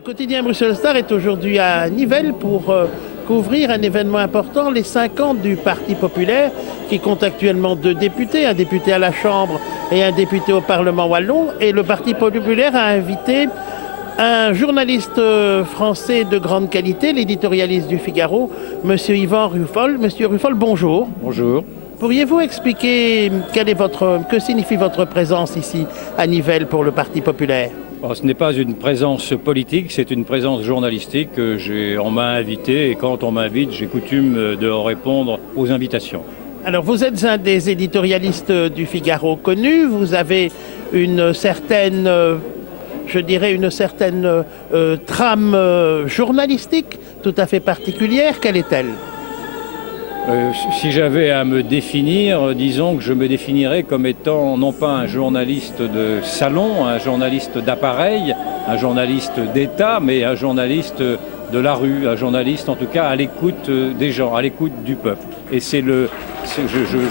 Le quotidien Bruxelles Star est aujourd'hui à Nivelles pour couvrir un événement important, les 5 ans du Parti populaire, qui compte actuellement 2 députés, un député à la Chambre et un député au Parlement wallon. Et le Parti populaire a invité un journaliste français de grande qualité, l'éditorialiste du Figaro, M. Yvan Rufol. Monsieur Rufol, bonjour. Bonjour. Pourriez-vous expliquer que signifie votre présence ici à Nivelles pour le Parti populaire ? Alors, ce n'est pas une présence politique, c'est une présence journalistique. On m'a invité et quand on m'invite, j'ai coutume de répondre aux invitations. Alors vous êtes un des éditorialistes du Figaro connus, vous avez une certaine, trame journalistique tout à fait particulière. Quelle est-elle ? Si j'avais à me définir, disons que je me définirais comme étant non pas un journaliste de salon, un journaliste d'appareil, un journaliste d'État, mais un journaliste de la rue, un journaliste en tout cas à l'écoute des gens, à l'écoute du peuple. Et je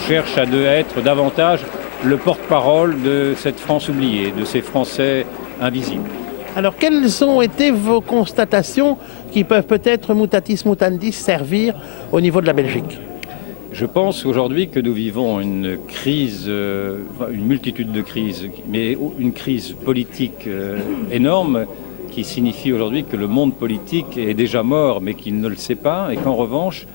cherche à être davantage le porte-parole de cette France oubliée, de ces Français invisibles. Alors, quelles ont été vos constatations qui peuvent peut-être, mutatis mutandis, servir au niveau de la Belgique ? Je pense aujourd'hui que nous vivons une crise, une multitude de crises, mais une crise politique énorme qui signifie aujourd'hui que le monde politique est déjà mort, mais qu'il ne le sait pas, et qu'en revanche,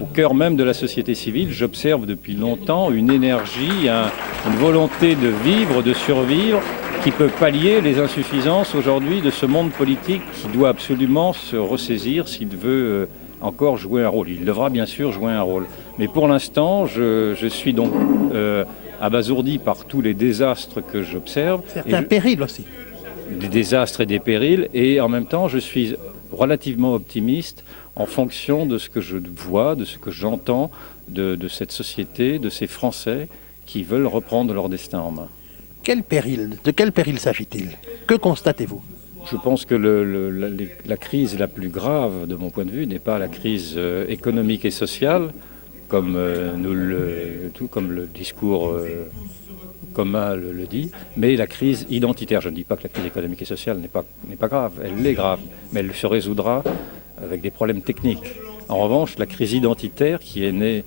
au cœur même de la société civile, j'observe depuis longtemps une énergie, une volonté de vivre, de survivre, qui peut pallier les insuffisances aujourd'hui de ce monde politique qui doit absolument se ressaisir s'il veut encore jouer un rôle. Il devra bien sûr jouer un rôle. Mais pour l'instant, je suis donc abasourdi par tous les désastres que j'observe. Certains périls aussi. Des désastres et des périls. Et en même temps, je suis relativement optimiste en fonction de ce que je vois, de ce que j'entends de cette société, de ces Français qui veulent reprendre leur destin en main. De quel péril s'agit-il ? Que constatez-vous ? Je pense que la crise la plus grave, de mon point de vue, n'est pas la crise économique et sociale, comme le discours commun le dit, mais la crise identitaire. Je ne dis pas que la crise économique et sociale n'est pas grave, elle est grave, mais elle se résoudra avec des problèmes techniques. En revanche, la crise identitaire qui est née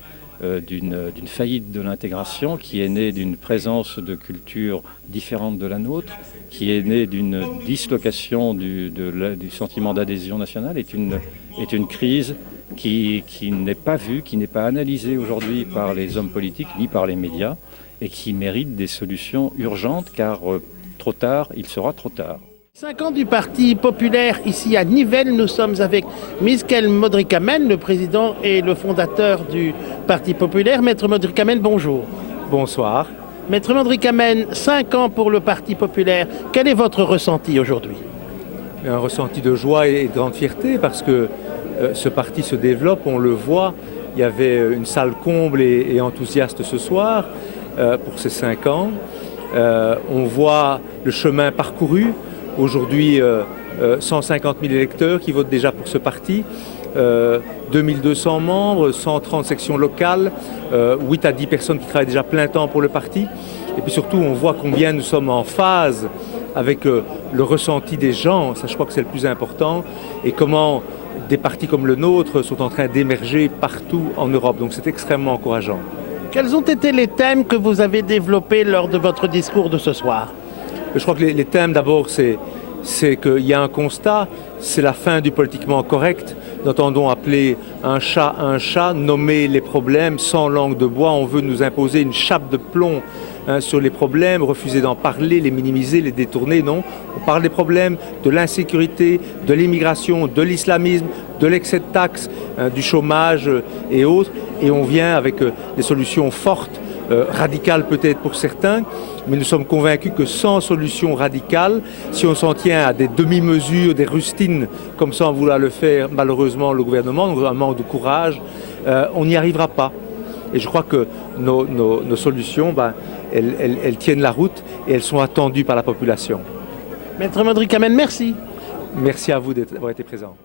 d'une faillite de l'intégration, qui est née d'une présence de cultures différentes de la nôtre, qui est née d'une dislocation du sentiment d'adhésion nationale, est une crise qui n'est pas vue, qui n'est pas analysée aujourd'hui par les hommes politiques ni par les médias et qui mérite des solutions urgentes car trop tard, il sera trop tard. 5 ans du Parti populaire ici à Nivelles, nous sommes avec Miskel Modrikamen, le président et le fondateur du Parti populaire. Maître Modrikamen, bonjour. Bonsoir. Maître Modrikamen, 5 ans pour le Parti populaire. Quel est votre ressenti aujourd'hui ? Un ressenti de joie et de grande fierté parce que ce parti se développe, on le voit. Il y avait une salle comble et enthousiaste ce soir pour ces 5 ans. On voit le chemin parcouru. Aujourd'hui, 150 000 électeurs qui votent déjà pour ce parti, 2200 membres, 130 sections locales, 8 à 10 personnes qui travaillent déjà plein temps pour le parti. Et puis surtout, on voit combien nous sommes en phase avec le ressenti des gens, ça je crois que c'est le plus important, et comment des partis comme le nôtre sont en train d'émerger partout en Europe. Donc c'est extrêmement encourageant. Quels ont été les thèmes que vous avez développés lors de votre discours de ce soir ? Je crois que les thèmes, d'abord, c'est qu'il y a un constat, c'est la fin du politiquement correct. Nous entendons appeler un chat, nommer les problèmes sans langue de bois. On veut nous imposer une chape de plomb sur les problèmes, refuser d'en parler, les minimiser, les détourner. Non, on parle des problèmes de l'insécurité, de l'immigration, de l'islamisme, de l'excès de taxes, du chômage et autres. Et on vient avec des solutions fortes, radicales peut-être pour certains, mais nous sommes convaincus que sans solution radicale, si on s'en tient à des demi-mesures, des rustines, comme ça on vouloir le faire malheureusement le gouvernement, un manque de courage, on n'y arrivera pas. Et je crois que nos solutions, elles tiennent la route et elles sont attendues par la population. Maître Modrikamen, merci. Merci à vous d'avoir été présent.